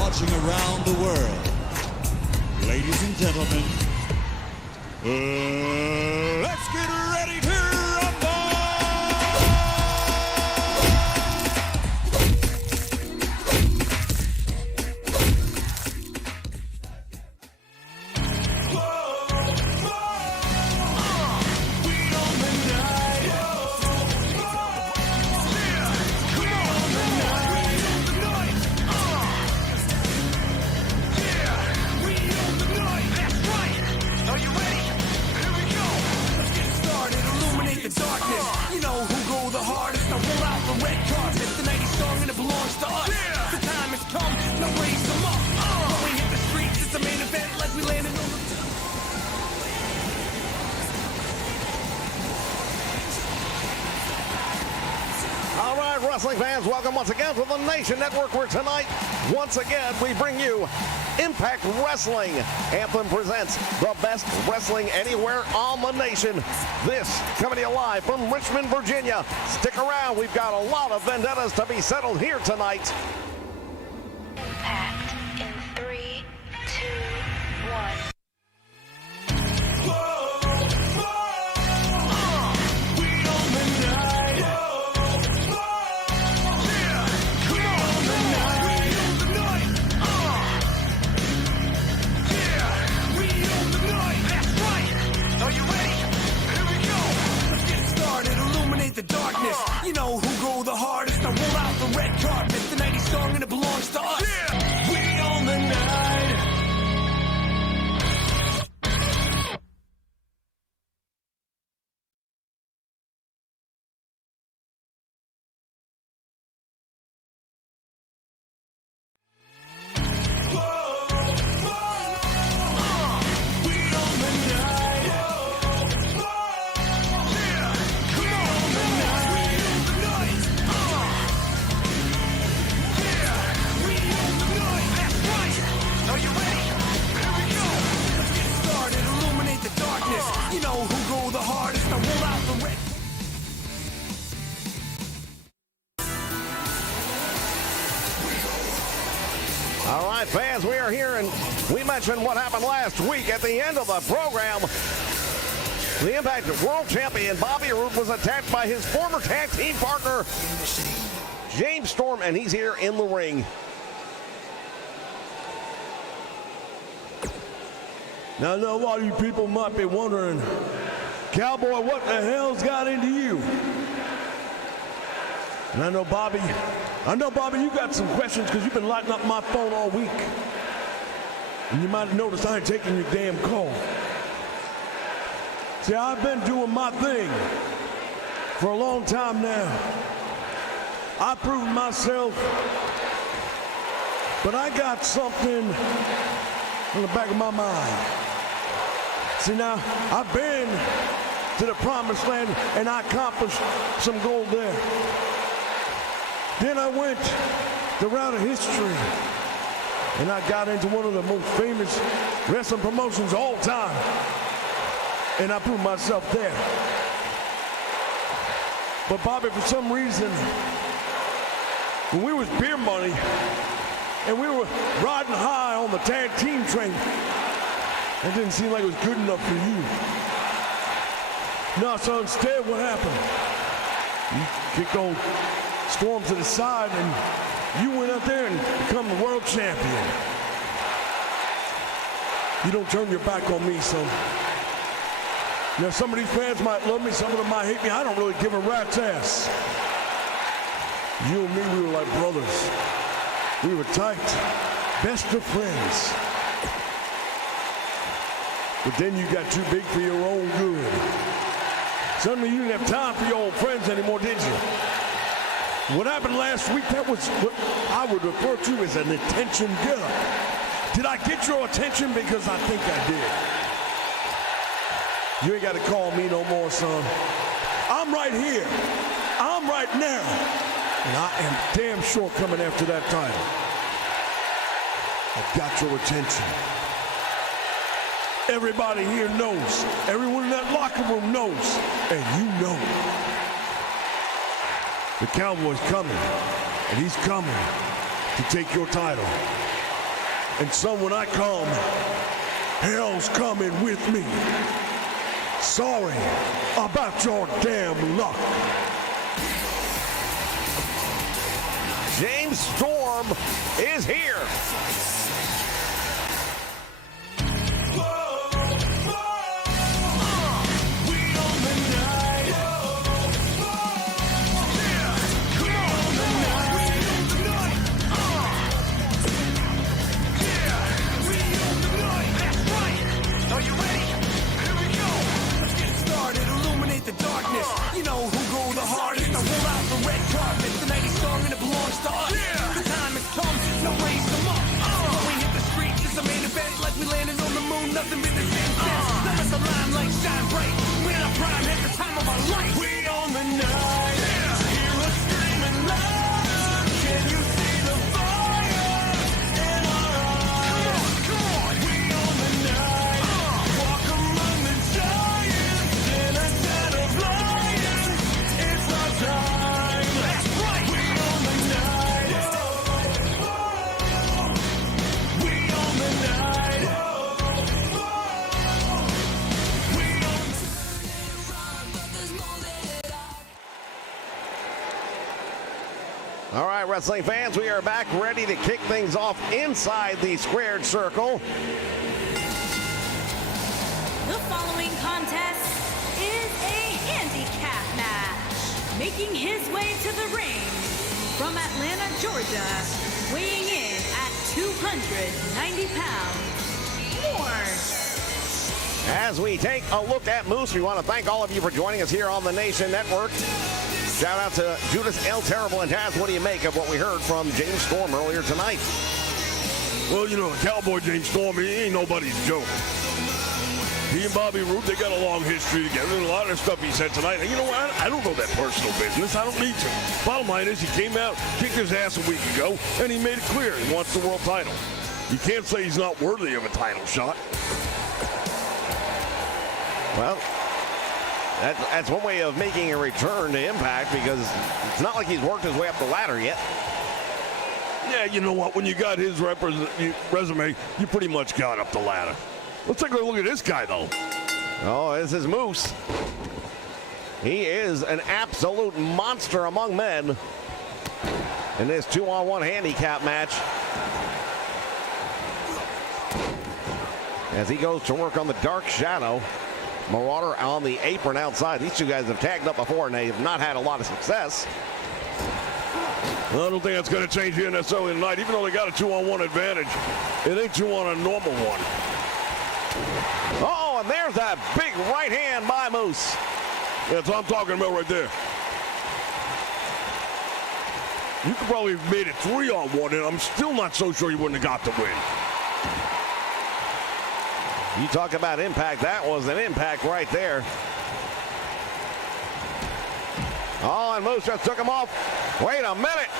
watching around the world. Ladies and gentlemen, let's get ready to rumble! Wrestling fans, welcome once again to the Nation Network, where tonight, once again, we bring you Impact Wrestling. Anthem presents the best wrestling anywhere on the nation. This coming to you live from Richmond, Virginia. Stick around, we've got a lot of vendettas to be settled here tonight. Impact in 3, 2, 1. The darkness, you know who go the hardest. I roll out the red carpet, the 90s song and it belongs to us. Yeah. We own the night. You know who go the hardest. I roll out the red. All right, fans, we are here, and we mentioned what happened last week at the end of the program. The Impact World Champion Bobby Roode was attacked by his former tag team partner, James Storm, and he's here in the ring. Now, I know a lot of you people might be wondering, Cowboy, what the hell's got into you? And I know, Bobby, you got some questions because you've been lighting up my phone all week. And you might have noticed I ain't taking your damn call. See, I've been doing my thing for a long time now. I proved myself, but I got something in the back of my mind. See, now, I've been to the promised land and I accomplished some gold there. Then I went the route of history and I got into one of the most famous wrestling promotions of all time. And I proved myself there. But Bobby, for some reason, when we was beer money and we were riding high on the tag team train, it didn't seem like it was good enough for you. No, so instead, what happened? You kicked old Storm to the side and you went out there and become the world champion. You don't turn your back on me, son. Now, some of these fans might love me, some of them might hate me. I don't really give a rat's ass. You and me, we were like brothers. We were tight, best of friends. But then you got too big for your own good. Suddenly you didn't have time for your old friends anymore, did you? What happened last week, that was what I would refer to as an attention getup. Did I get your attention? Because I think I did. You ain't got to call me no more, son. I'm right here. I'm right now. And I am damn sure coming after that title. I've got your attention. Everybody here knows. Everyone in that locker room knows. And you know. The Cowboy's coming. And he's coming to take your title. And son, when I come, hell's coming with me. Sorry about your damn luck. James Storm is here. You know who go the hardest. I roll out the red carpet. The night is strong and it belongs to us. The time has come. No raise them up. When we hit the streets, it's a main event. Like we landed on the moon. Nothing but the same sense. Now let the limelight shine bright. We're in our prime at the time of our life. We on the night. Hear us screaming loud. Can you see the fire in our eyes? Come on. We on the night. Walk among the giants in a den of lions. It's our time. That's right. We on the night. We on the night. We on. All right, wrestling fans, we are back ready to kick things off inside the squared circle. The following contest is a handicap match. Making his way to the ring from Atlanta, Georgia, weighing in at 290 pounds, Moose. As we take a look at Moose, we want to thank all of you for joining us here on the Nation Network. Shout out to Judas El Terrible and Taz. What do you make of what we heard from James Storm earlier tonight? Well, you know, the Cowboy James Storm, he ain't nobody's joke. He and Bobby Roode, they got a long history together. And a lot of the stuff he said tonight, and you know what? I don't know that personal business. I don't need to. Bottom line is, he came out, kicked his ass a week ago, and he made it clear he wants the world title. You can't say he's not worthy of a title shot. Well, that's one way of making a return to Impact, because it's not like he's worked his way up the ladder yet. Yeah, you know what? When you got his resume, you pretty much got up the ladder. Let's take a look at this guy, though. Oh, this is Moose. He is an absolute monster among men in this 2-on-1 handicap match. As he goes to work on the Dark Shadow. Marauder on the apron outside. These two guys have tagged up before, and they have not had a lot of success. Well, I don't think that's going to change here necessarily tonight. Even though they got a 2-on-1 advantage, it ain't two on a normal one. Oh, and there's that big right hand by Moose. That's what I'm talking about right there. You could probably have made it 3-on-1, and I'm still not so sure you wouldn't have got the win. You talk about impact. That was an impact right there. Oh, and Moose just took him off. Wait a minute.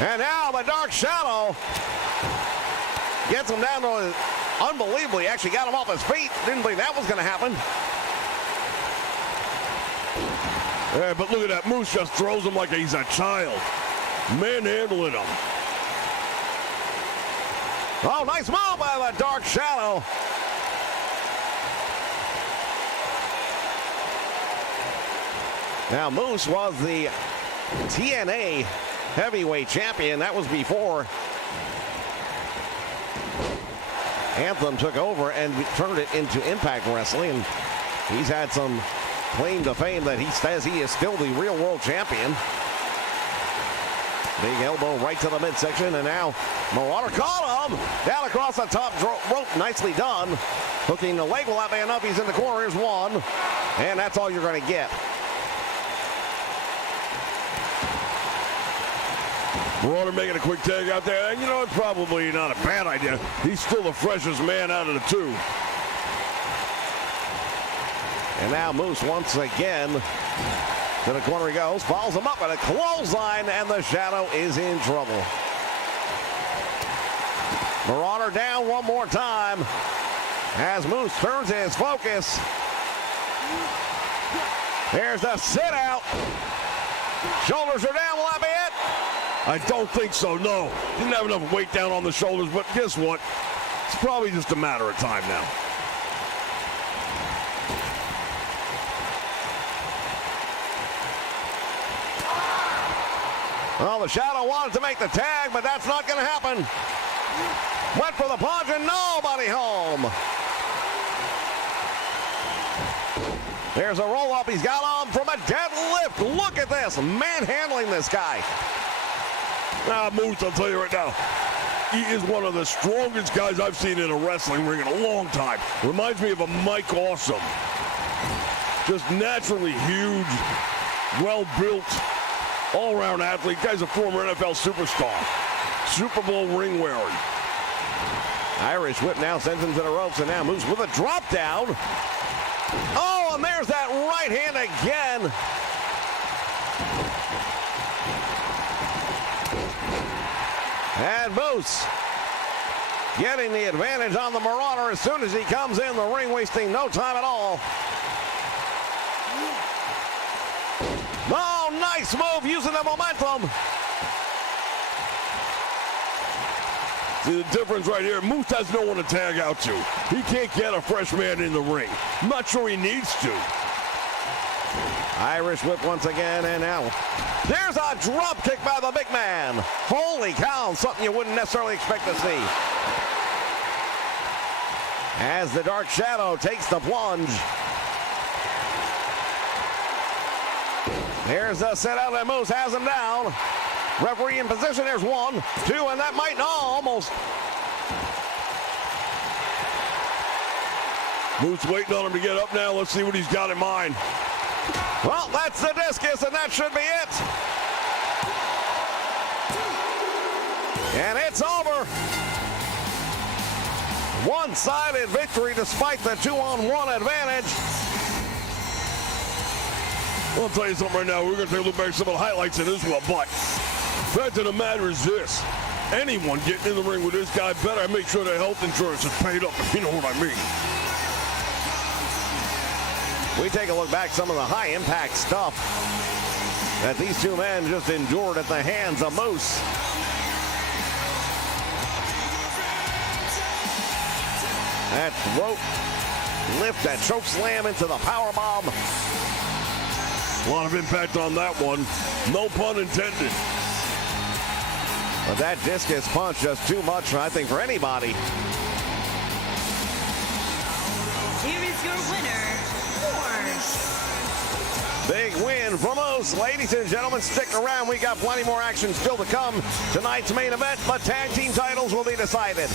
And now the Dark Shadow gets him down to unbelievably. Actually got him off his feet. Didn't think that was going to happen. Yeah, but look at that. Moose just throws him like he's a child. Manhandling him. Oh, nice move by the Dark Shadow. Now, Moose was the TNA heavyweight champion. That was before Anthem took over and turned it into Impact Wrestling. And he's had some claim to fame that he says he is still the real world champion. Big elbow right to the midsection, and now Marauder caught him down across the top rope. Nicely done. Hooking the leg will not be enough. He's in the corner. Here's one, and that's all you're going to get. Marauder making a quick tag out there. And you know, it's probably not a bad idea. He's still the freshest man out of the two. And now Moose once again to the corner he goes, follows him up at a clothesline, and the Shadow is in trouble. Marauder down one more time as Moose turns his focus. There's the sit out. Shoulders are down, will that be it? I don't think so, no. Didn't have enough weight down on the shoulders, but guess what? It's probably just a matter of time now. Well, the Shadow wanted to make the tag, but that's not going to happen. Went for the punch and nobody home. There's a roll-up. He's got on from a deadlift. Look at this. Manhandling this guy. Moose, I'll tell you right now, he is one of the strongest guys I've seen in a wrestling ring in a long time. Reminds me of a Mike Awesome. Just naturally huge, well-built, all-around athlete. Guy's a former NFL superstar. Super Bowl ring wearer. Irish whip now sends him to the ropes, and now Moose with a drop down. Oh, and there's that right hand again. And Moose getting the advantage on the Marauder as soon as he comes in the ring, wasting no time at all. Oh, nice move using the momentum. See the difference right here? Moose has no one to tag out to. He can't get a fresh man in the ring. I'm not sure he needs to. Irish whip once again, and now there's a drop kick by the big man. Holy cow, something you wouldn't necessarily expect to see. As the Dark Shadow takes the plunge. There's a set out, and Moose has him down. Referee in position. There's 1, 2, and that might almost. Moose waiting on him to get up now. Let's see what he's got in mind. Well, that's the discus, and that should be it. And it's over. One-sided victory despite the 2-on-1 advantage. I'll tell you something right now. We're going to take a look back at some of the highlights of this one, but the fact of the matter is this. Anyone getting in the ring with this guy better make sure their health insurance is paid up, if you know what I mean. We take a look back some of the high-impact stuff that these two men just endured at the hands of Moose. That throat lift, that choke slam into the powerbomb. A lot of impact on that one. No pun intended. But that discus punch just too much, I think, for anybody. Here is your winner, Big win from Moose. Ladies and gentlemen, stick around. We got plenty more action still to come. Tonight's main event, the tag team titles will be decided.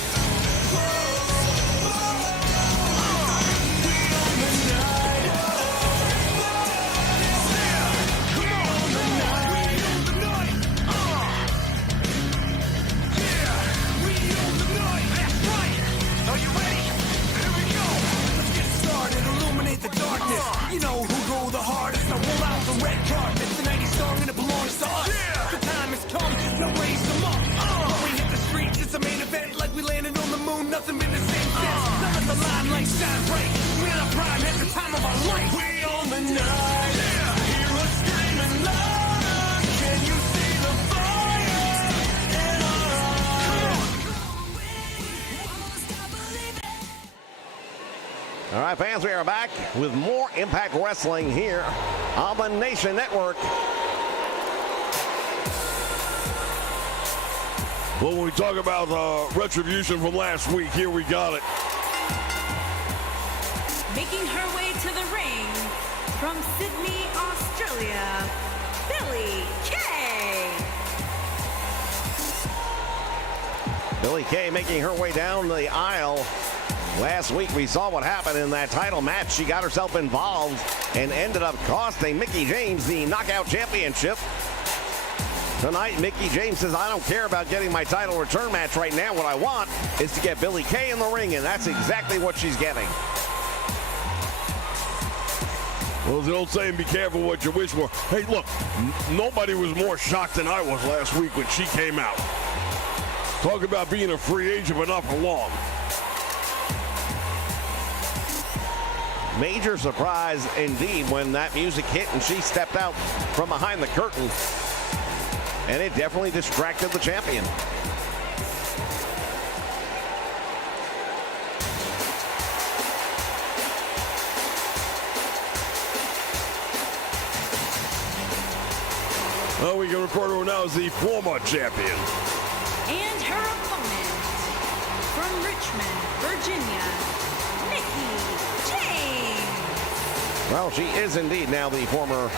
You know who go the hardest. I roll out the red carpet. The 90s song and it belongs to us. The time has come. Now raise them up. When we hit the streets, it's a main event. Like we landed on the moon. Nothing been the same since. Now let the limelight shine bright. We're in our prime at the time of our life. We on the night. Hear us screaming loud. Can you see the fire in our eyes? All right, fans, we are back with more Impact Wrestling here on the Nation Network. Well, when we talk about retribution from last week, here we got it. making her way to the ring from Sydney, Australia, Billie Kay. Billie Kay making her way down the aisle. Last week we saw what happened in that title match. She got herself involved and ended up costing Mickie James the Knockout Championship. Tonight, Mickie James says, I don't care about getting my title return match right now. What I want is to get Billie Kay in the ring, and that's exactly what she's getting. Well, as the old saying, be careful what you wish for. Hey, look, nobody was more shocked than I was last week when she came out. Talk about being a free agent, but not for long. Major surprise indeed when that music hit and she stepped out from behind the curtain. and it definitely distracted the champion. Well, we can refer to her now as the former champion. And her opponent, from Richmond, Virginia, Mickie James. Well, she is indeed now the former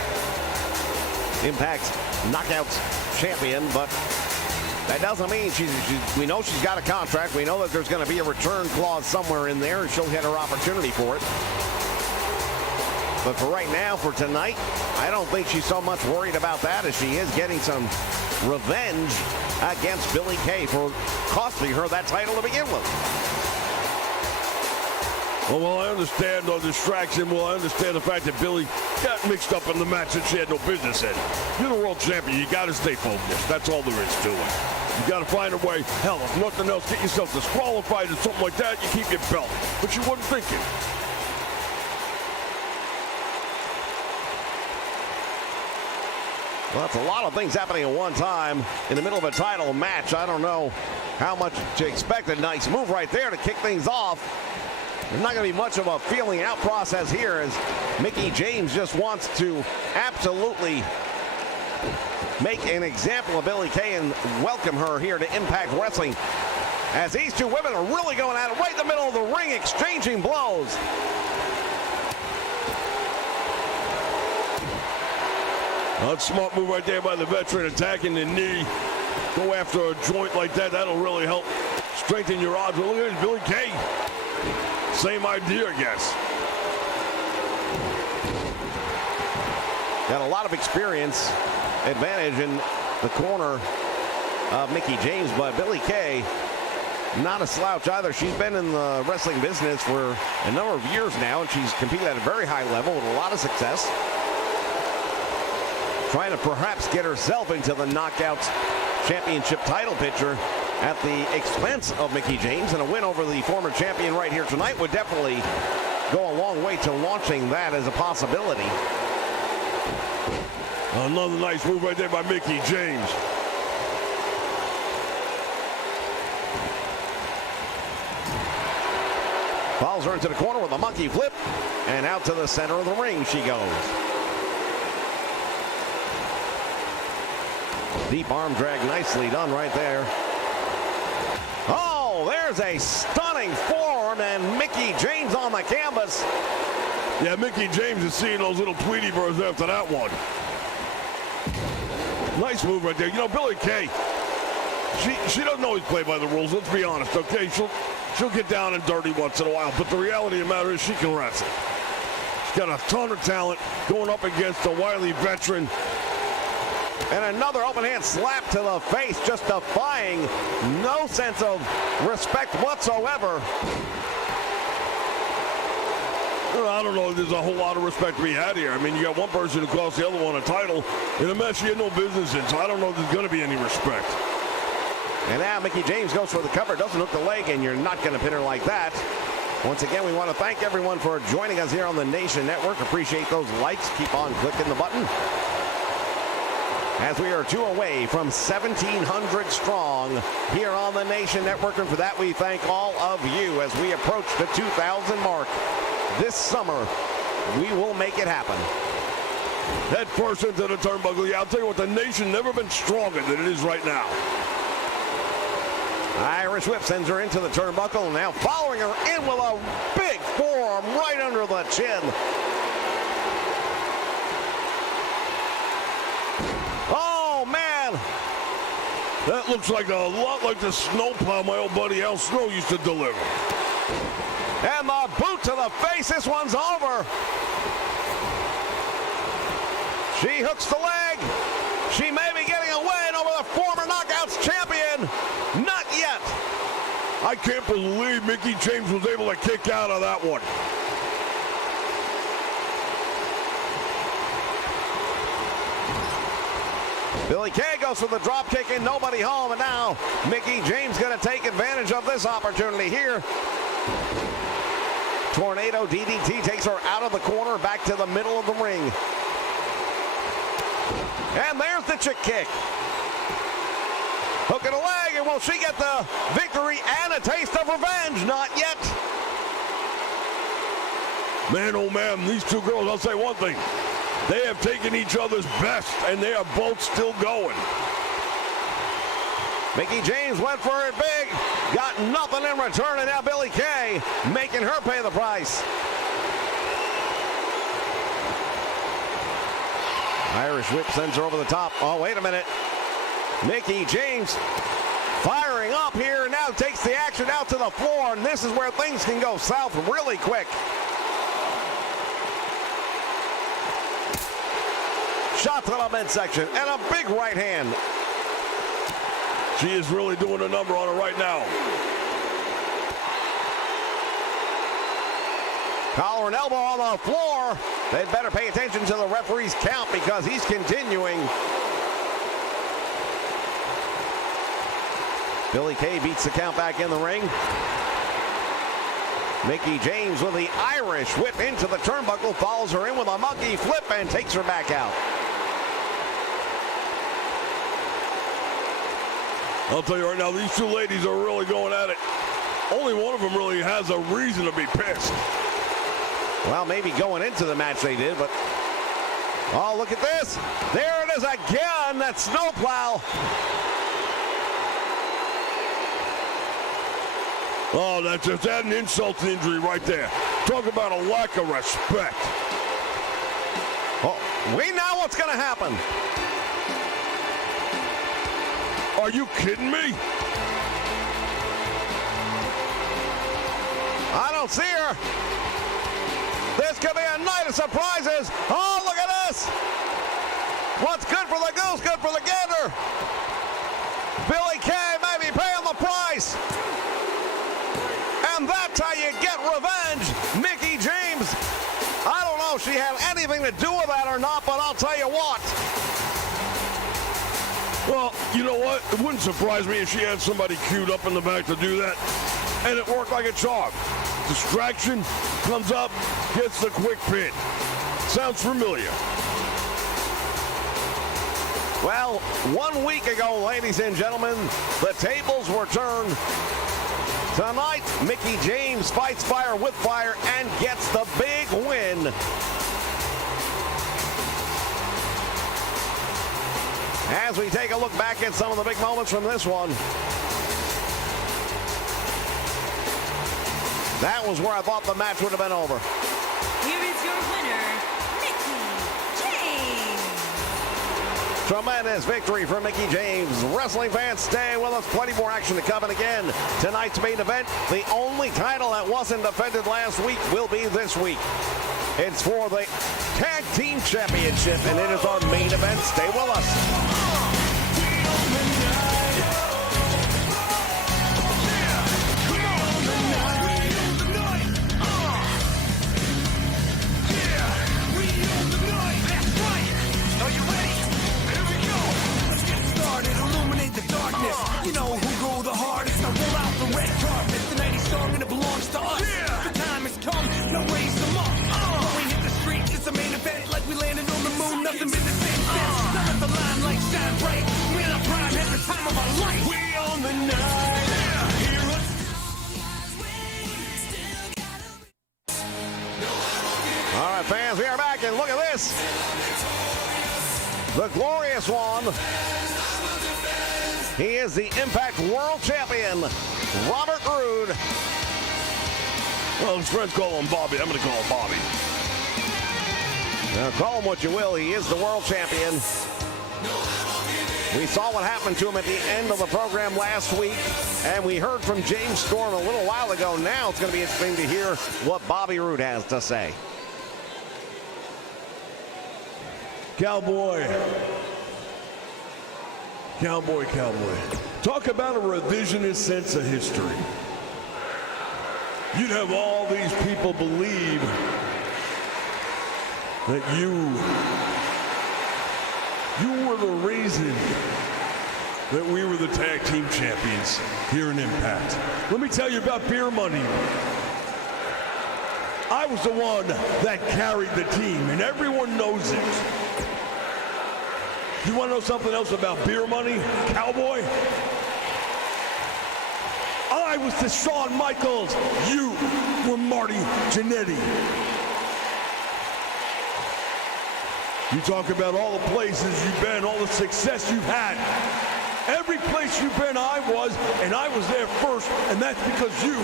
Impact Knockouts champion, but that doesn't mean we know she's got a contract. We know that there's going to be a return clause somewhere in there, and she'll get her opportunity for it. But for right now, for tonight, I don't think she's so much worried about that as she is getting some revenge against Billie Kay for costing her that title to begin with. Well, I understand the distraction. Well, I understand the fact that Billie got mixed up in the match that she had no business in. You're the world champion. You got to stay focused. That's all there is to it. You got to find a way. Hell, if nothing else, get yourself disqualified or something like that. You keep your belt. But you wasn't thinking. Well, that's a lot of things happening at one time in the middle of a title match. I don't know how much to expect. A nice move right there to kick things off. There's not going to be much of a feeling out process here as Mickie James just wants to absolutely make an example of Billie Kay and welcome her here to Impact Wrestling. As these two women are really going at it right in the middle of the ring, exchanging blows. That's a smart move right there by the veteran, attacking the knee. Go after a joint like that. That'll really help strengthen your odds. But look at this, Billie Kay. Same idea, I guess. Got a lot of experience advantage in the corner of Mickie James, but Billie Kay, not a slouch either. She's been in the wrestling business for a number of years now, and she's competed at a very high level with a lot of success. Trying to perhaps get herself into the Knockouts Championship title picture at the expense of Mickie James, and a win over the former champion right here tonight would definitely go a long way to launching that as a possibility. Another nice move right there by Mickie James. Follows her into the corner with a monkey flip, and out to the center of the ring she goes. Deep arm drag, nicely done right there. Oh, there's a stunning forearm, and Mickie James on the canvas. Yeah, Mickie James is seeing those little Tweety birds after that one. Nice move right there. You know, Billie Kay, she doesn't always play by the rules, let's be honest, okay? She'll get down and dirty once in a while, but the reality of the matter is she can wrestle. She's got a ton of talent going up against a wily veteran. And another open hand slap to the face, just defying no sense of respect whatsoever. Well, I don't know if there's a whole lot of respect to be had here. I mean, you got one person who cost the other one a title in a match she had no business in, so I don't know if there's going to be any respect. And now Mickie James goes for the cover, doesn't hook the leg, and you're not going to pin her like that. Once again, we want to thank everyone for joining us here on the Nation Network. Appreciate those likes. Keep on clicking the button. As we are 2 away from 1,700 strong here on the Nation Network. And for that, we thank all of you as we approach the 2,000 mark. This summer, we will make it happen. Head first into the turnbuckle. Yeah, I'll tell you what, the Nation never been stronger than it is right now. Irish whip sends her into the turnbuckle. Now following her in with a big forearm right under the chin. Oh, man. That looks like a lot like the snowplow my old buddy Al Snow used to deliver. And the boot to the face. This one's over. She hooks the leg. She may be getting a win over the former Knockouts champion. Not yet. I can't believe Mickie James was able to kick out of that one. Billie Kay goes for the drop kick and nobody home. And now Mickie James going to take advantage of this opportunity here. Tornado DDT takes her out of the corner, back to the middle of the ring. And there's the chick kick. Hook in a leg, and will she get the victory and a taste of revenge? Not yet. Man, oh man, these two girls, I'll say one thing. They have taken each other's best, and they are both still going. Mickie James went for it big, got nothing in return, and now Billie Kay making her pay the price. Irish whip sends her over the top. Oh, wait a minute. Mickie James firing up here, now takes the action out to the floor, and this is where things can go south really quick. Shot to the midsection, and a big right hand. She is really doing a number on her right now. Collar and elbow on the floor. They'd better pay attention to the referee's count because he's continuing. Billie Kay beats the count back in the ring. Mickie James with the Irish whip into the turnbuckle, follows her in with a monkey flip and takes her back out. I'll tell you right now, these two ladies are really going at it. Only one of them really has a reason to be pissed. Well, maybe going into the match they did, but... Oh, look at this. There it is again, that snowplow. Oh, that's just an insult to injury right there. Talk about a lack of respect. Oh, we know what's going to happen. Are you kidding me? I don't see her. This could be a night of surprises. Oh, look at this. What's good for the goose, good for the gander. Billie Kay may be paying the price. And that's how you get revenge. Mickie James, I don't know if she had anything to do with that or not, but I'll tell you what. Well, you know what? It wouldn't surprise me if she had somebody queued up in the back to do that. And it worked like a charm. Distraction, comes up, gets the quick pin. Sounds familiar. Well, 1 week ago, ladies and gentlemen, the tables were turned. Tonight, Mickie James fights fire with fire and gets the big win. As we take a look back at some of the big moments from this one. That was where I thought the match would have been over. Here is your winner, Mickie James. Tremendous victory for Mickie James. Wrestling fans, stay with us. Plenty more action to come. And again, tonight's main event, the only title that wasn't defended last week will be this week. It's for the Tag Team Championship, and it is our main event. Stay with us. You know who go the hardest. I roll out the red carpet. The night is strong and it belongs to us. Yeah. The time has come. Now raise them up. When we hit the streets, it's a main event. Like we landed on the moon. Nothing been the same since. Now let the limelight shine bright. We're in our prime. Had the time of our life. We on the night. Yeah. Hear us. All right, fans, we are back, and look at this. The glorious one. He is the Impact World Champion, Robert Roode. Well, his friends call him Bobby. I'm going to call him Bobby. Now, call him what you will. He is the world champion. We saw what happened to him at the end of the program last week, and we heard from James Storm a little while ago. Now it's going to be interesting to hear what Bobby Roode has to say. Cowboy. Cowboy. Talk about a revisionist sense of history. You'd have all these people believe that you were the reason that we were the tag team champions here in Impact. Let me tell you about beer money. I was the one that carried the team, and everyone knows it. You want to know something else about beer money, Cowboy? I was the Shawn Michaels. You were Marty Jannetty. You talk about all the places you've been, all the success you've had. Every place you've been, I was, and I was there first, and that's because you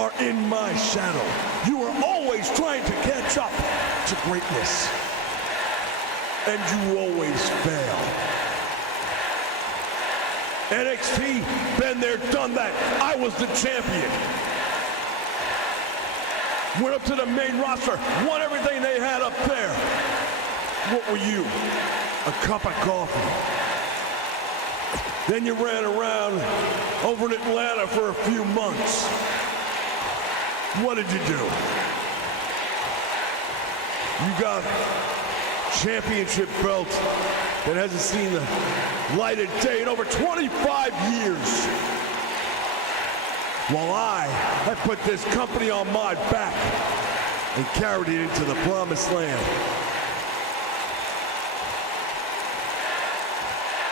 are in my shadow. You are always trying to catch up to greatness, and you always fail. NXT, been there, done that. I was the champion. Went up to the main roster, won everything they had up there. What were you? A cup of coffee. Then you ran around over in Atlanta for a few months. What did you do? You got a championship belt that hasn't seen the light of day in over 25 years. While I have put this company on my back and carried it into the promised land.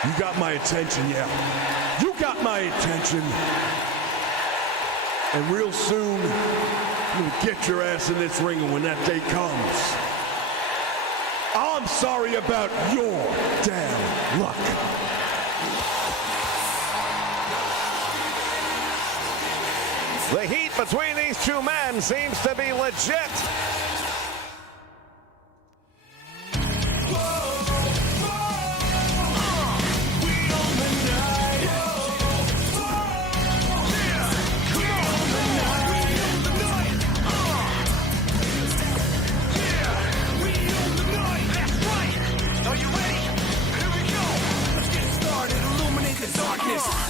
You got my attention, yeah. You got my attention. And real soon, I'm gonna get your ass in this ring, and when that day comes, I'm sorry about your damn luck. The heat between these two men seems to be legit.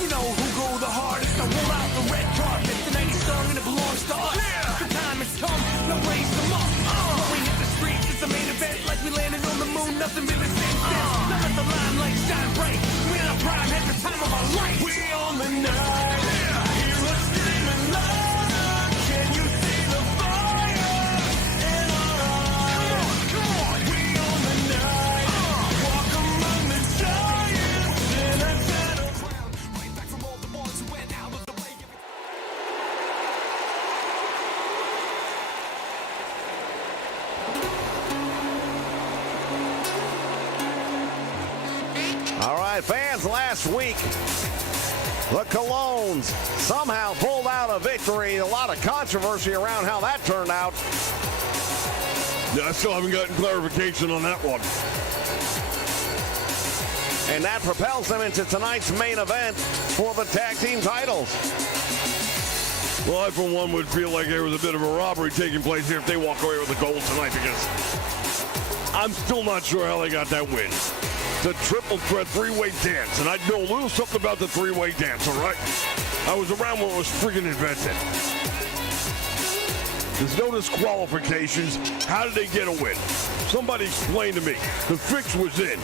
You know who go the hardest. I roll out the red carpet. The 90s song and it belongs to us. The time has come. Now raise them up. When we hit the streets, it's the main event. Like we landed on the moon. Nothing really stands still. Now let the limelight shine bright. We're in our prime at the time of our life. We on the night. Hear us screaming loud. Can you see the fire in our eyes? Come on. We on the night. Walk among the giants in a battle. All right, fans, last week, the Colognes somehow pulled out a victory. A lot of controversy around how that turned out. Yeah, I still haven't gotten clarification on that one. And that propels them into tonight's main event for the tag team titles. Well, I, for one, would feel like there was a bit of a robbery taking place here if they walk away with the gold tonight, because I'm still not sure how they got that win. The triple threat three-way dance, and I know a little something about the three-way dance, all right? I was around when it was friggin' invented. There's no disqualifications. How did they get a win? Somebody explain to me. The fix was in.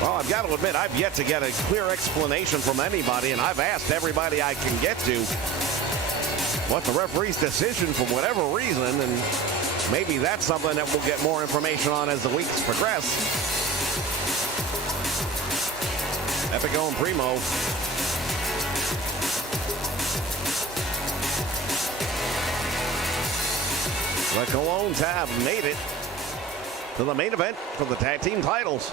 Well, I've got to admit, I've yet to get a clear explanation from anybody, and I've asked everybody I can get to what the referee's decision for whatever reason, and maybe that's something that we'll get more information on as the weeks progress. Epico and Primo. The Colognes have made it to the main event for the tag team titles.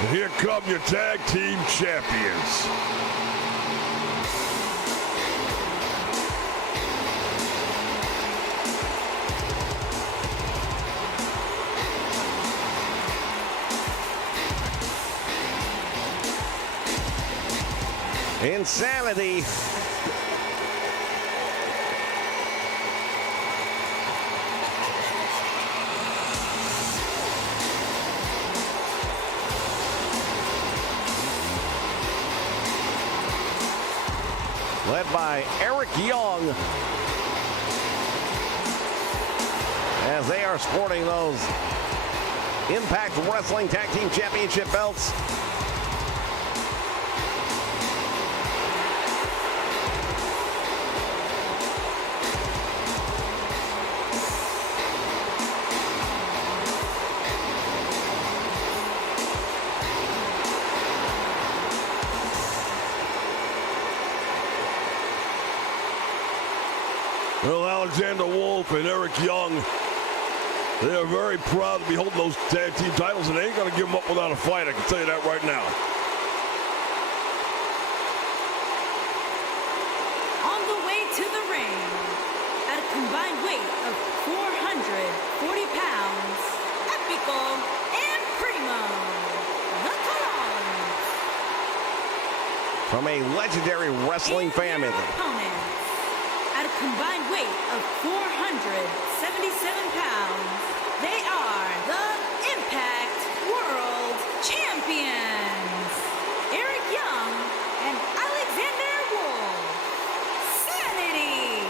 And here come your tag team champions. Insanity. Led by Eric Young. as they are sporting those Impact Wrestling Tag Team Championship belts. Well, Alexander Wolf and Eric Young, they are very proud to be holding those tag team titles, and they ain't going to give them up without a fight. I can tell you that right now. On the way to the ring, at a combined weight of 440 pounds, Epico and Primo, the Colons. From a legendary wrestling family. Opponents, at a combined weight of 477 pounds, they are the Impact World Champions, Eric Young and Alexander Wolf. Sanity.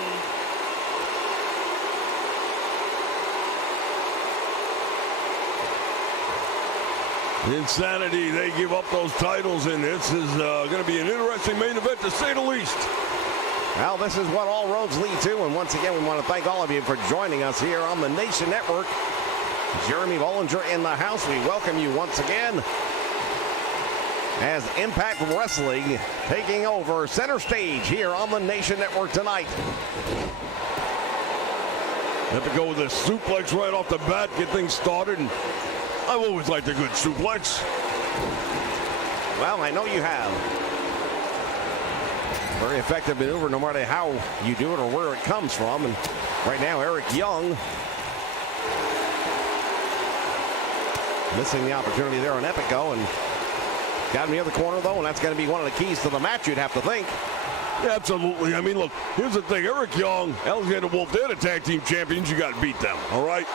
Insanity, they give up those titles, and this is going to be an interesting main event, to say the least. Well, this is what all roads lead to, and once again, we want to thank all of you for joining us here on the Nation Network. Jeremy Bollinger in the house. We welcome you once again as Impact Wrestling taking over center stage here on the Nation Network tonight. Have to go with a suplex right off the bat, get things started, and I've always liked a good suplex. Well, I know you have. Very effective maneuver no matter how you do it or where it comes from. And right now, Eric Young missing the opportunity there on Epico, and got him in the other corner though, and that's going to be one of the keys to the match, you'd have to think. Yeah, absolutely. I mean, look, here's the thing. Eric Young, Alexander Wolf, they're the tag team champions. You got to beat them, all right?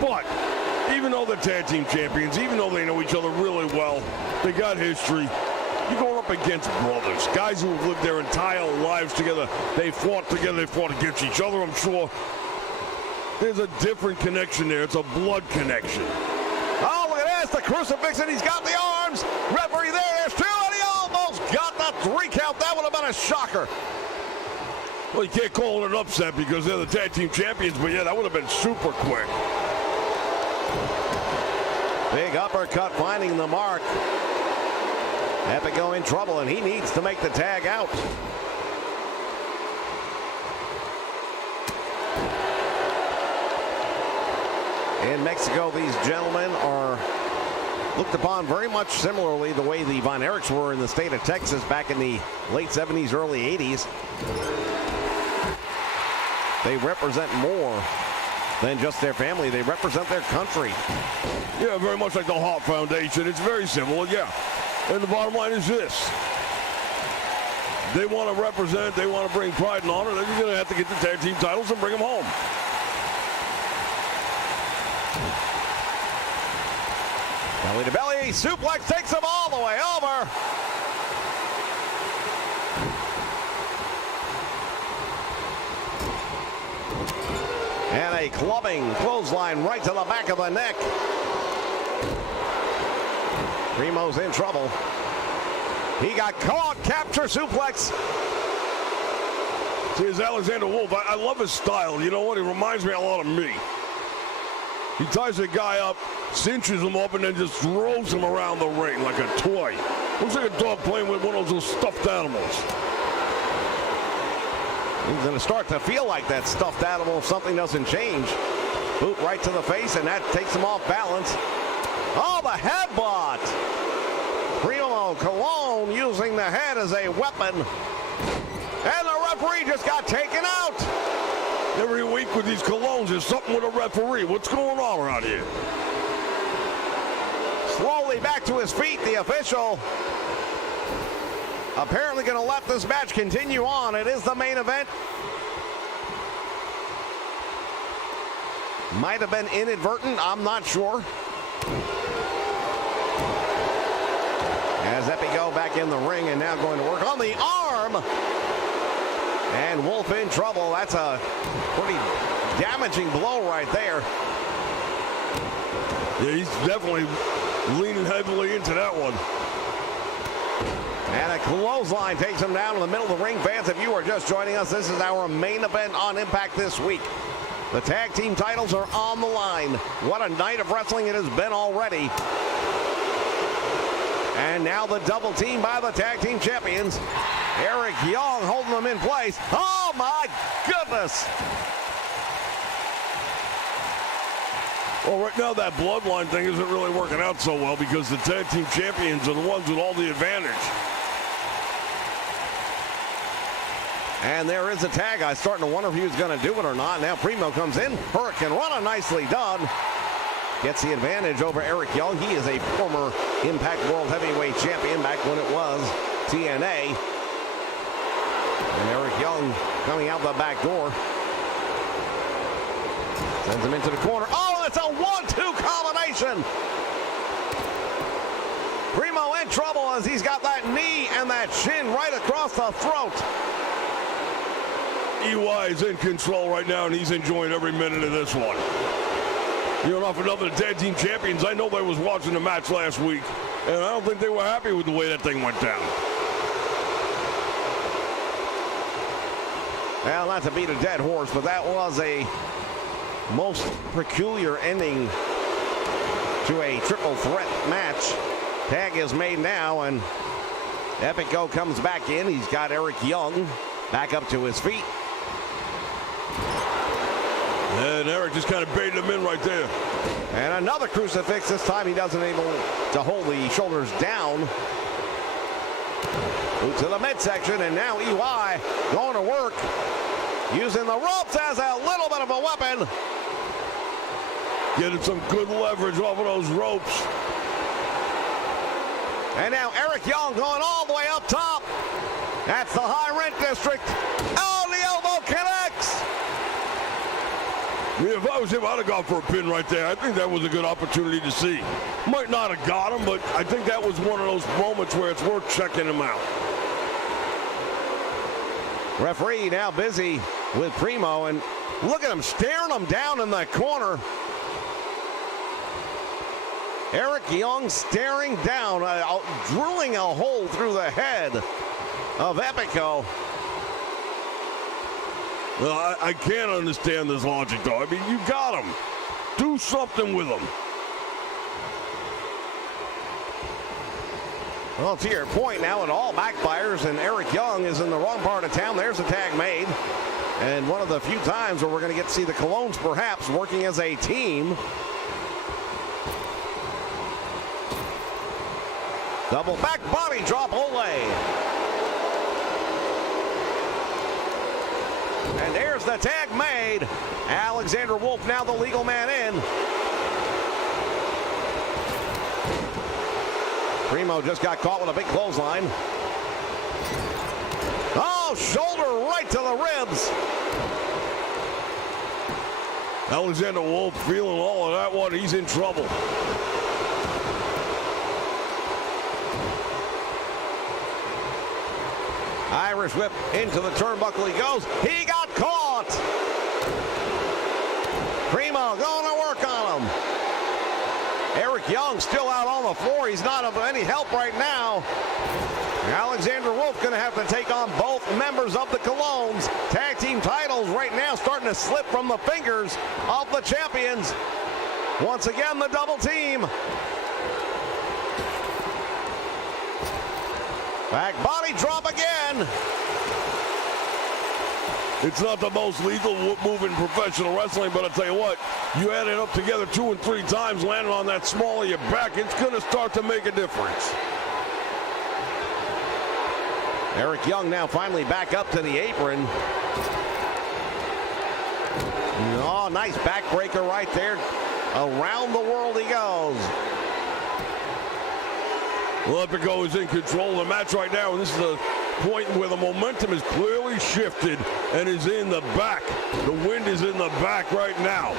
But even though they're tag team champions, even though they know each other really well, they got history. You're going up against brothers, guys who have lived their entire lives together. They fought together, they fought against each other, I'm sure. There's a different connection there. It's a blood connection. Oh, look at this, the crucifix, and he's got the arms. Referee there's two, and he almost got the 3 count. That would have been a shocker. Well, you can't call it an upset because they're the tag team champions, but yeah, that would have been super quick. Big uppercut finding the mark. Epico in trouble, and he needs to make the tag out. In Mexico, these gentlemen are looked upon very much similarly the way the Von Erichs were in the state of Texas back in the late 70s, early 80s. They represent more than just their family. They represent their country. Yeah, very much like the Hart Foundation. It's very simple, yeah. And the bottom line is this. They want to represent, they want to bring pride and honor. They're going to have to get the tag team titles and bring them home. Belly to belly, suplex takes him all the way over. And a clubbing clothesline right to the back of the neck. Primo's in trouble. He got caught, capture suplex. See, as Alexander Wolf, I love his style. You know what? He reminds me a lot of me. He ties the guy up, cinches him up, and then just throws him around the ring like a toy. Looks like a dog playing with one of those stuffed animals. He's going to start to feel like that stuffed animal if something doesn't change. Boot right to the face, and that takes him off balance. Oh, the headbutt. Primo Colon using the head as a weapon. And the referee just got taken out. Every week with these Colognes, there's something with a referee. What's going on around here? Slowly back to his feet, the official. Apparently going to let this match continue on. It is the main event. Might have been inadvertent, I'm not sure. As Epico back in the ring and now going to work on the arm. And Wolf in trouble. That's a pretty damaging blow right there. Yeah, he's definitely leaning heavily into that one. And a clothesline takes him down in the middle of the ring. Fans, if you are just joining us, this is our main event on Impact this week. The tag team titles are on the line. What a night of wrestling it has been already. And now the double team by the tag team champions. Eric Young holding them in place. Oh my goodness! Well, right now that bloodline thing isn't really working out so well because the tag team champions are the ones with all the advantage. And there is a tag. I was starting to wonder if he was going to do it or not. Now Primo comes in. Hurricane Rana nicely done. Gets the advantage over Eric Young. He is a former Impact World Heavyweight Champion back when it was TNA. And Eric Young coming out the back door. Sends him into the corner. Oh, it's a 1-2 combination. Primo in trouble as he's got that knee and that shin right across the throat. EY is in control right now, and he's enjoying every minute of this one. You know, off another tag team champions, I know they was watching the match last week, and I don't think they were happy with the way that thing went down. Well, not to beat a dead horse, but that was a most peculiar ending to a triple threat match. Tag is made now, and Epico comes back in. He's got Eric Young back up to his feet. And Eric just kind of baited him in right there. And another crucifix. This time he doesn't able to hold the shoulders down. Move to the midsection, and now EY going to work. Using the ropes as a little bit of a weapon. Getting some good leverage off of those ropes. And now Eric Young going all the way up top. That's the high rent district. Oh, the elbow connects. Yeah, if I was him, I'd have gone for a pin right there. I think that was a good opportunity to see. Might not have got him, but I think that was one of those moments where it's worth checking him out. Referee now busy with Primo, and look at him staring him down in the corner. Eric Young staring down, drilling a hole through the head of Epico. Well, I can't understand this logic, though. I mean, you got him. Do something with him. Well, to your point now, it all backfires, and Eric Young is in the wrong part of town. There's a tag made. And one of the few times where we're going to get to see the Colognes perhaps working as a team. Double back body drop, Ole. And there's the tag made. Alexander Wolf now the legal man in. Primo just got caught with a big clothesline. Oh, shoulder right to the ribs. Alexander Wolf feeling all of that one. He's in trouble. Irish whip into the turnbuckle he goes. He got caught. Primo going to work on him. Eric Young still out on the floor. He's not of any help right now. Alexander Wolf going to have to take on both members of the Colognes. Tag team titles right now starting to slip from the fingers of the champions. Once again, the double team. Back body drop again. It's not the most lethal move in professional wrestling, but I'll tell you what, you add it up together 2 and 3 times, landing on that small of your back, it's going to start to make a difference. Eric Young now finally back up to the apron. Oh, nice backbreaker right there. Around the world he goes. Well, Epico is in control of the match right now, and this is a point where the momentum is clearly shifted and is in the back. The wind is in the back right now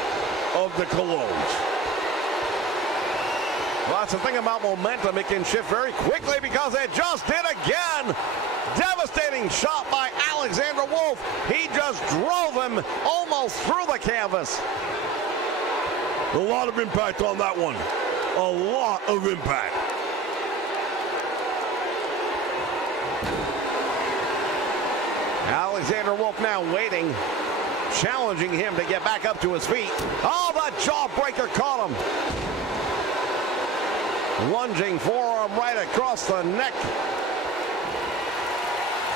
of the Colognes. Well, that's the thing about momentum. It can shift very quickly because it just did again. Devastating shot by Alexander Wolf. He just drove him almost through the canvas. A lot of impact on that one. A lot of impact. Alexander Wolf now waiting, challenging him to get back up to his feet. Oh, the jawbreaker caught him. Lunging forearm right across the neck.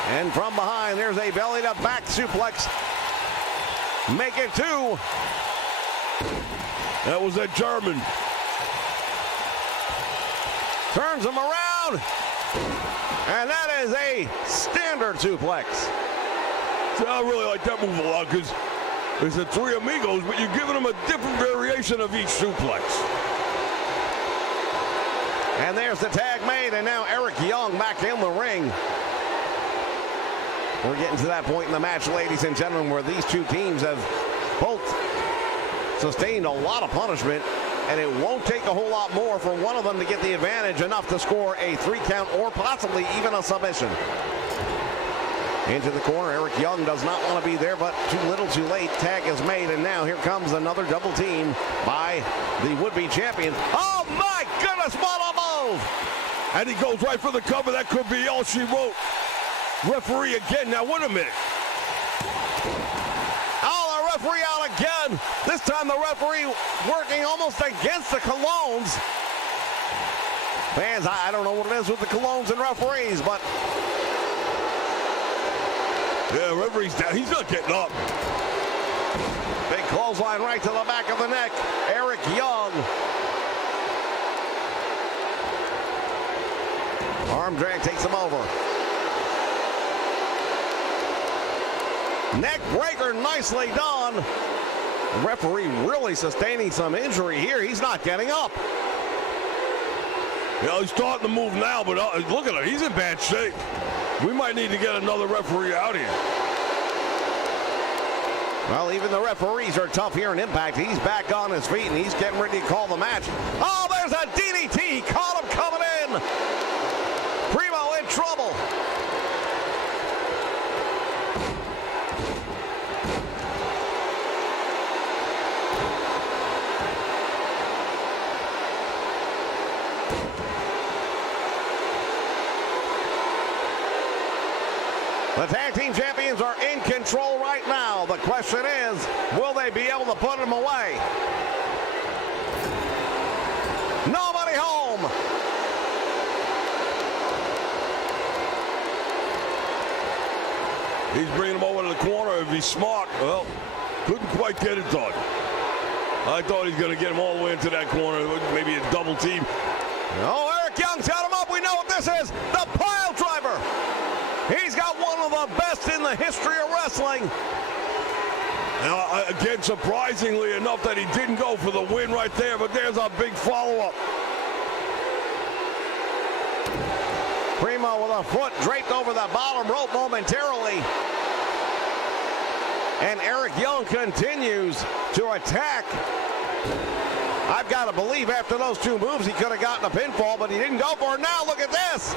And from behind, there's a belly-to-back suplex. Make it 2. That was a German. Turns him around. And that is a standard suplex. See, I really like that move a lot because it's the three amigos, but you're giving them a different variation of each suplex. And there's the tag made, and now Eric Young back in the ring. We're getting to that point in the match, ladies and gentlemen, where these two teams have both sustained a lot of punishment, and it won't take a whole lot more for one of them to get the advantage, enough to score a 3 count or possibly even a submission. Into the corner, Eric Young does not want to be there, but too little too late. Tag is made, and now here comes another double team by the would-be champion. Oh my goodness, what a move! And he goes right for the cover. That could be all she wrote. Referee again. Now, wait a minute. Oh, the referee out again. This time the referee working almost against the Colognes. Fans, I don't know what it is with the Colognes and referees, but... Yeah, referee's down. He's not getting up. Big clothesline right to the back of the neck. Eric Young. Arm drag takes him over. Neck breaker, nicely done. The referee really sustaining some injury here. He's not getting up. Yeah, he's starting to move now, but look at him. He's in bad shape. We might need to get another referee out here. Well, even the referees are tough here in Impact. He's back on his feet, and he's getting ready to call the match. Oh, there's a DDT. He caught him coming in. Primo in trouble. The tag team champions are in control right now. The question is, will they be able to put them away? Nobody home. He's bringing him over to the corner. If he's smart, well, couldn't quite get it done. I thought he's going to get him all the way into that corner, maybe a double team. Oh, Eric Young's got him up. We know what this is. The pile driver. He's got one of the best in the history of wrestling. Now, again, surprisingly enough that he didn't go for the win right there, but there's a big follow-up. Primo with a foot draped over the bottom rope momentarily. And Eric Young continues to attack. I've got to believe after those two moves he could have gotten a pinfall, but he didn't go for it. Now look at this.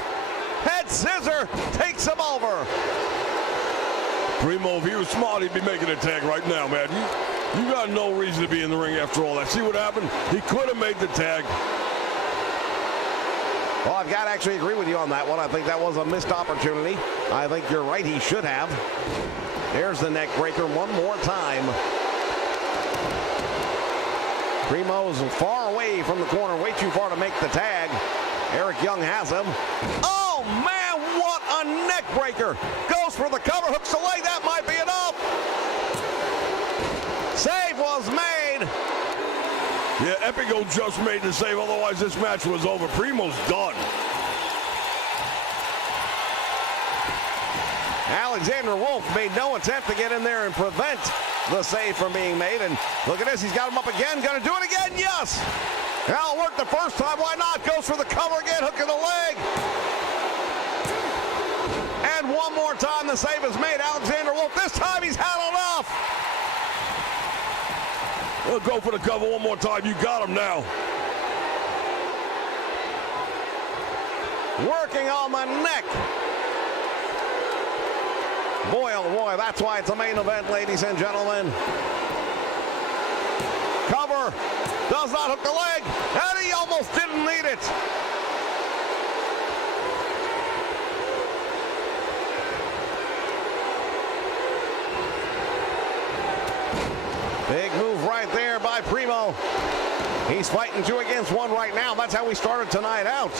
Head scissor takes him over. Primo, if he was smart, he'd be making a tag right now, man. You got no reason to be in the ring after all that. See what happened? He could have made the tag. Well, I've got to actually agree with you on that one. I think that was a missed opportunity. I think you're right. He should have. There's the neck breaker one more time. Primo's far away from the corner, way too far to make the tag. Eric Young has him. Oh, man, what a neck breaker. Goes for the cover, hooks the leg. That might be enough. Save was made. Yeah, Epico just made the save. Otherwise, this match was over. Primo's done. Alexander Wolf made no attempt to get in there and prevent the save from being made. And look at this. He's got him up again. Going to do it again. Yes. Now it worked the first time. Why not? Goes for the cover again. Hook in the leg. And one more time the save is made. Alexander Wolf. This time he's had enough. We'll go for the cover one more time. You got him now. Working on the neck. Boy, oh boy, that's why it's a main event, ladies and gentlemen. Cover, does not hook the leg, and he almost didn't need it. Big move right there by Primo. He's fighting 2 against 1 right now. That's how we started tonight out.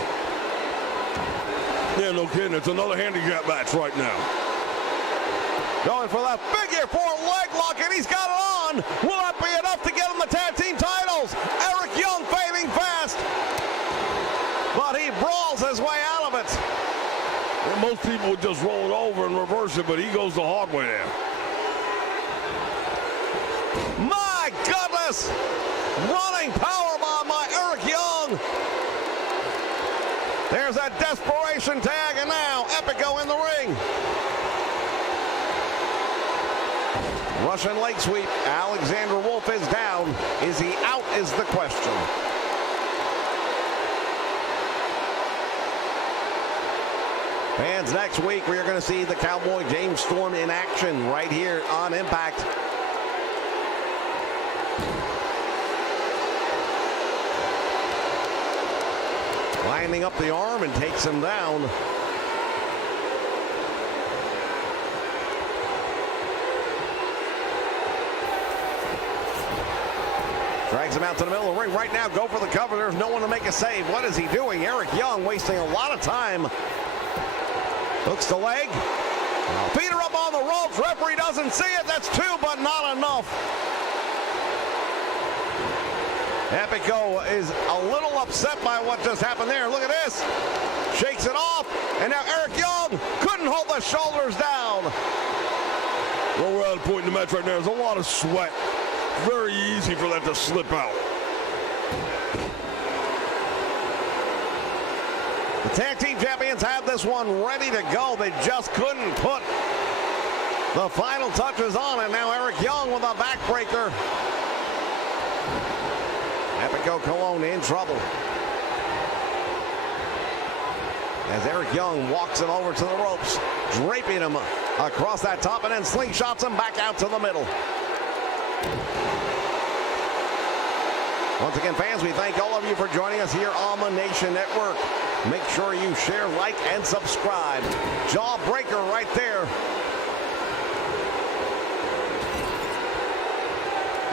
Yeah, no kidding. It's another handicap match right now. Going for that figure 4 leg lock, and he's got it on. Will that be enough to get him the tag team titles? Eric Young fading fast, but he brawls his way out of it. And most people would just roll it over and reverse it, but he goes the hard way there. My goodness! Running powerbomb by Eric Young. There's that desperation tag, and now Epico in the ring. Russian leg sweep. Alexander Wolf is down. Is he out is the question. Fans, next week we are going to see the Cowboy James Storm in action right here on Impact. Lining up the arm and takes him down. Drags him out to the middle of the ring right now. Go for the cover. There's no one to make a save. What is he doing? Eric Young wasting a lot of time. Hooks the leg. Feet are up on the ropes. Referee doesn't see it. That's 2, but not enough. Epico is a little upset by what just happened there. Look at this. Shakes it off. And now Eric Young couldn't hold the shoulders down. Well, we're at a point in the match right now. There's a lot of sweat. Very easy for that to slip out. The tag team champions had this one ready to go. They just couldn't put the final touches on it. Now Eric Young with a backbreaker. Epico Cologne in trouble. As Eric Young walks him over to the ropes, draping him across that top and then slingshots him back out to the middle. Once again, fans, we thank all of you for joining us here on the Nation Network. Make sure you share, like, and subscribe. Jawbreaker right there.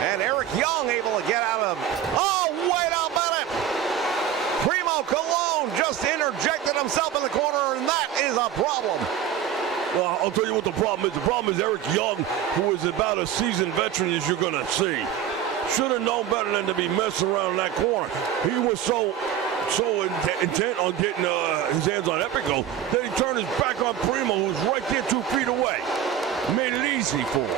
And Eric Young able to get out of... Oh, wait a minute! Primo Cologne just interjected himself in the corner, and that is a problem. Well, I'll tell you what the problem is. The problem is Eric Young, who is about as seasoned veteran as you're going to see. Should have known better than to be messing around in that corner. He was so intent on getting his hands on Epico that he turned his back on Primo, who's right there 2 feet away. Made it easy for him.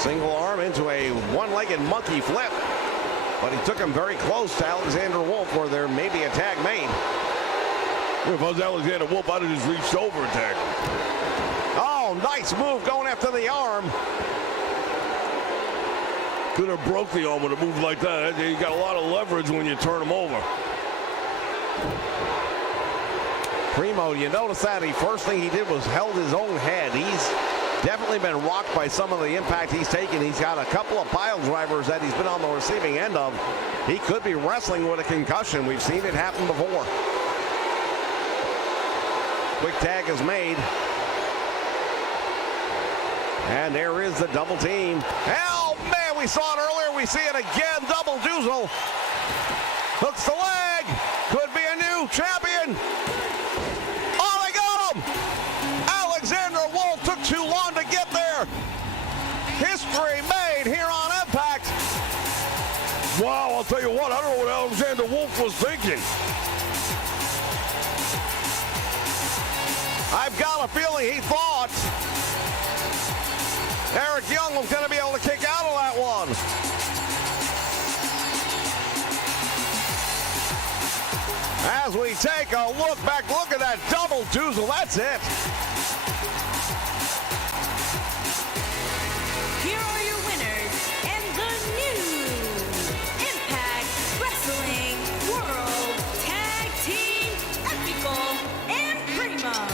Single arm into a one-legged monkey flip. But he took him very close to Alexander Wolf, where there may be a tag made. If I was Alexander Wolf, I'd have just reached over and tagged him. Oh, nice move going after the arm. Could have broke the arm with a move like that. You got a lot of leverage when you turn him over. Primo, you notice that first thing he did was held his own head. He's definitely been rocked by some of the impact he's taken. He's got a couple of pile drivers that he's been on the receiving end of. He could be wrestling with a concussion. We've seen it happen before. Quick tag is made. And there is the double team. Oh, man, we saw it earlier. We see it again. Double doozle. Hooks the leg. Could be a new champion. Oh, they got him. Alexander Wolf took too long to get there. History made here on Impact. Wow, I'll tell you what. I don't know what Alexander Wolf was thinking. I've got a feeling he thought Eric Young was going to be able to kick out of that one. As we take a look back, look at that double doozle. That's it. Here are your winners and the new Impact Wrestling World Tag Team Epico and Primo.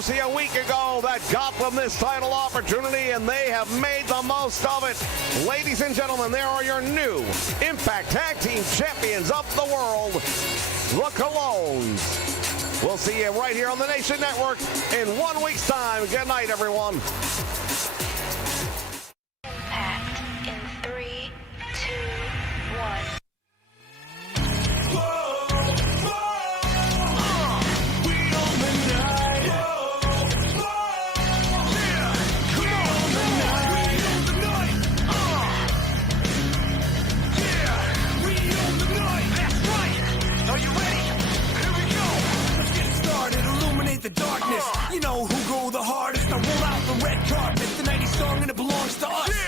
controversy a week ago that got them this title opportunity, and they have made the most of it. Ladies and gentlemen, there are your new Impact Tag Team Champions of the world, the Colognes. We'll see you right here on the Nation Network in 1 week's time. Good night, everyone. Impact in 3, 2, 1. The darkness, you know who go the hardest. I roll out the red carpet, the 90s song and it belongs to us.